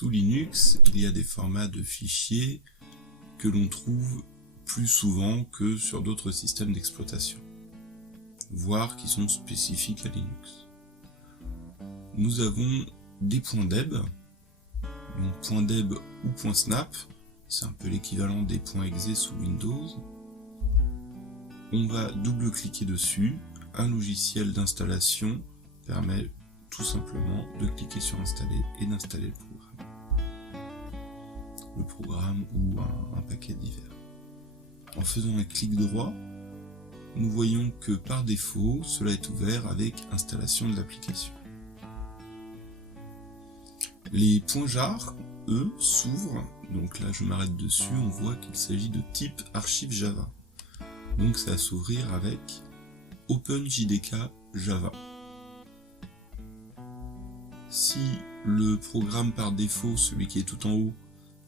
Sous Linux, il y a des formats de fichiers que l'on trouve plus souvent que sur d'autres systèmes d'exploitation, voire qui sont spécifiques à Linux. Nous avons des .deb, donc .deb ou .snap, c'est un peu l'équivalent des .exe sous Windows. On va double-cliquer dessus, un logiciel d'installation permet tout simplement de cliquer sur installer et d'installer le programme ou un paquet divers. En faisant un clic droit, nous voyons que par défaut, cela est ouvert avec installation de l'application. Les .jar, eux, s'ouvrent, donc là je m'arrête dessus, on voit qu'il s'agit de type archive Java. Donc ça va s'ouvrir avec OpenJDK Java. Si le programme par défaut, celui qui est tout en haut,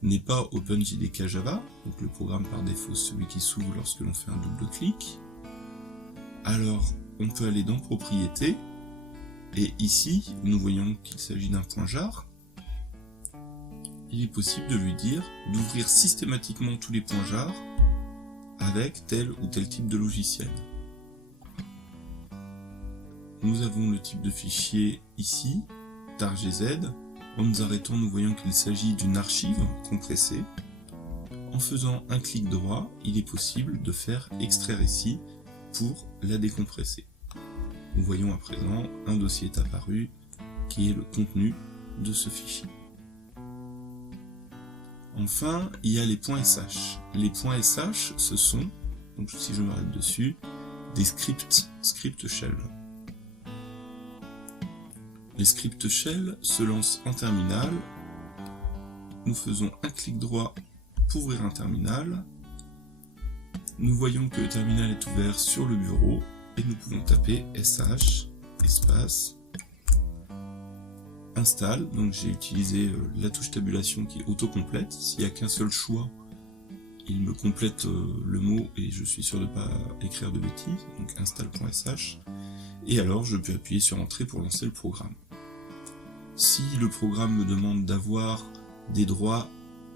n'est pas OpenJDK Java, donc le programme par défaut, celui qui s'ouvre lorsque l'on fait un double clic, alors on peut aller dans Propriétés, et ici nous voyons qu'il s'agit d'un .jar. Il est possible de lui dire d'ouvrir systématiquement tous les .jar avec tel ou tel type de logiciel. Nous avons le type de fichier ici, tar.gz. En nous arrêtant, nous voyons qu'il s'agit d'une archive compressée. En faisant un clic droit, il est possible de faire extraire ici pour la décompresser. Nous voyons à présent un dossier est apparu qui est le contenu de ce fichier. Enfin, il y a les .sh. Les .sh, ce sont, donc si je m'arrête dessus, des script shell. Les script shell se lancent en terminal. Nous faisons un clic droit pour ouvrir un terminal. Nous voyons que le terminal est ouvert sur le bureau et nous pouvons taper sh espace install. Donc j'ai utilisé la touche tabulation qui est autocomplète. S'il n'y a qu'un seul choix, il me complète le mot et je suis sûr de ne pas écrire de bêtises. Donc install.sh. Et alors je peux appuyer sur entrée pour lancer le programme. Si le programme me demande d'avoir des droits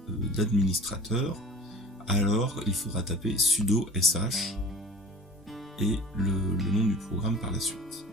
d'administrateur, alors il faudra taper sudo sh et le nom du programme par la suite.